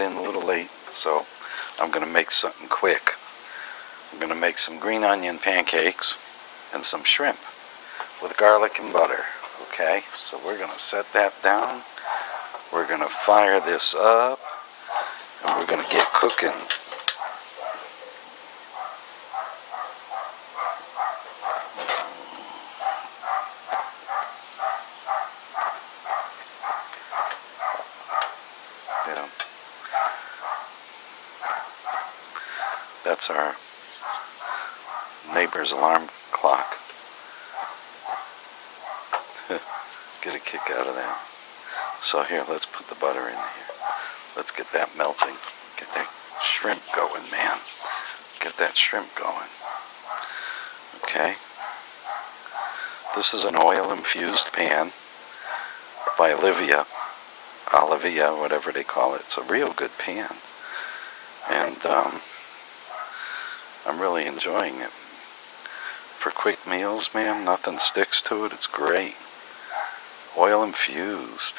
got in a little late, so I'm going to make something quick. I'm going to make some green onion pancakes and some shrimp with garlic and butter. Okay, so we're going to set that down. We're going to fire this up, and we're going to get cooking. Yeah. That's our neighbor's alarm clock. Get a kick out of that. So here, let's put the butter in here. Let's get that melting. Get that shrimp going, man. Get that shrimp going. Okay. This is an oil-infused pan by Olivia, whatever they call it. It's a real good pan. And I'm really enjoying it. For quick meals, man, nothing sticks to it. It's great. Oil infused.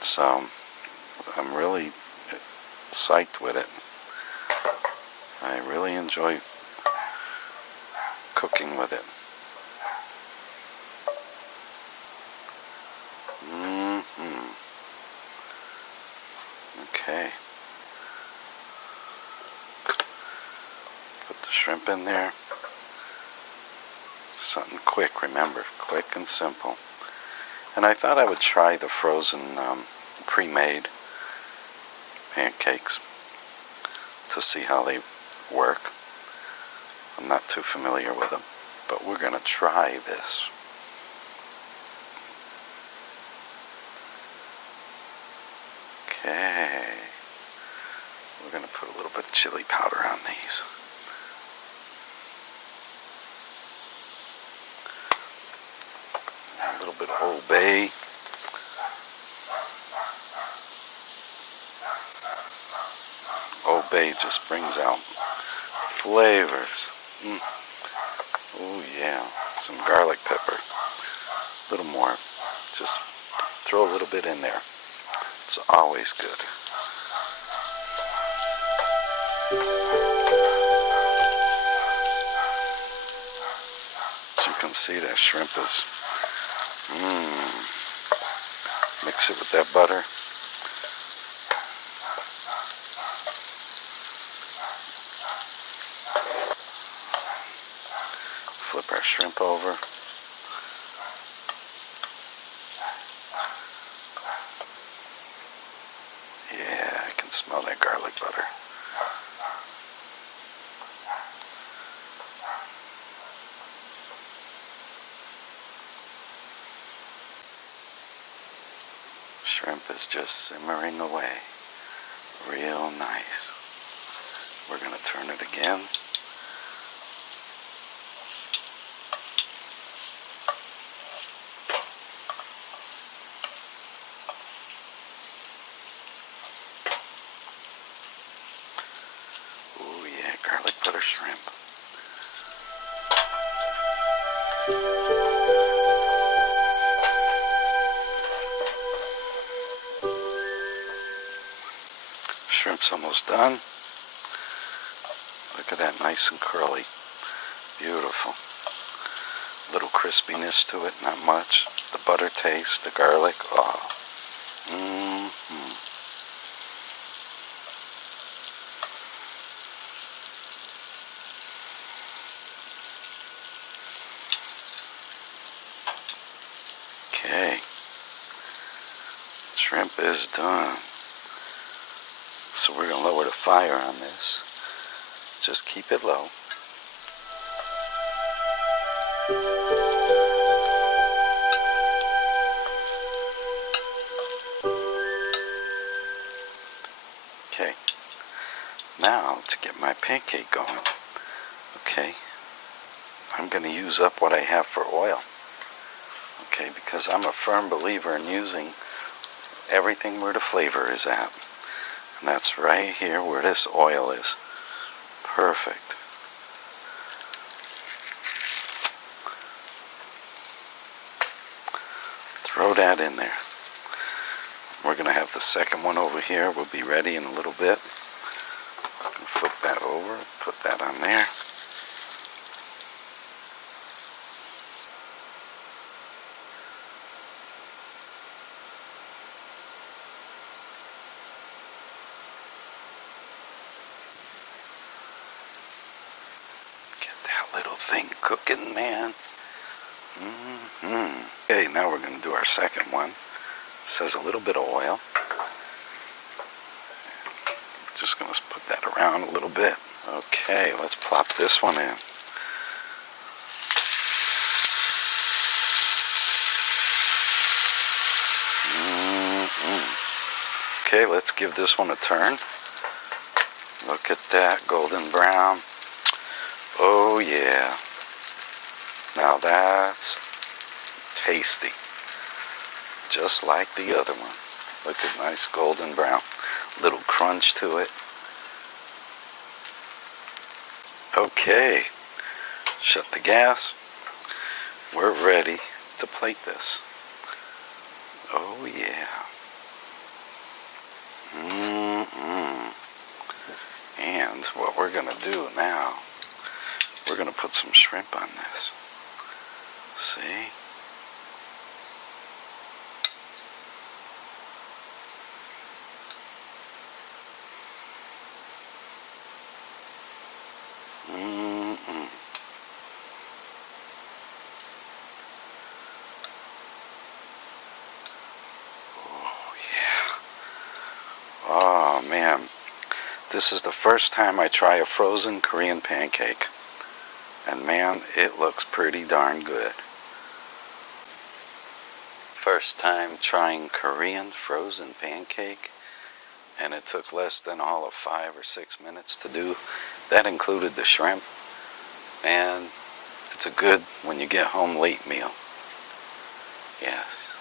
So I'm really psyched with it. I really enjoy cooking with it. Okay. Put the shrimp in there. Something quick, remember, quick and simple. And I thought I would try the frozen pre-made pancakes to see how they work. I'm not too familiar with them, but we're going to try this. Okay. We're going to put a little bit of chili powder on these. A little bit of Old Bay. Old Bay just brings out flavors. Oh yeah, some garlic pepper. A little more. Just throw a little bit in there. It's always good. As you can see, that shrimp is mix it with that butter. Flip our shrimp over. Yeah, I can smell that garlic butter. Shrimp is just simmering away. Real nice. We're going to turn it again. Oh yeah, garlic butter shrimp. Shrimp's almost done. Look at that, nice and curly. Beautiful. Little crispiness to it, not much. The butter taste, the garlic, oh. Okay. Shrimp is done. So we're going to lower the fire on this. Just keep it low. Okay. Now to get my pancake going. Okay. I'm going to use up what I have for oil. Okay, because I'm a firm believer in using everything where the flavor is at. And that's right here where this oil is. Perfect. Throw that in there. We're going to have the second one over here. We'll be ready in a little bit. Flip that over, put that on there. Get that little thing cooking, man. Okay, now we're going to do our second one. It says a little bit of oil. Just going to put that around a little bit. Okay, let's plop this one in. Okay, let's give this one a turn. Look at that, golden brown. Oh yeah. Now that's tasty. Just like the other one. Look at nice golden brown. Little crunch to it. Okay, shut the gas. We're ready to plate this. Oh yeah. And what we're gonna do now, we're gonna put some shrimp on this. See? Oh man, this is the first time I try a frozen Korean pancake, and man, it looks pretty darn good. First time trying Korean frozen pancake, and it took less than all of 5 or 6 minutes to do. That included the shrimp, and it's a good when you get home late meal. Yes.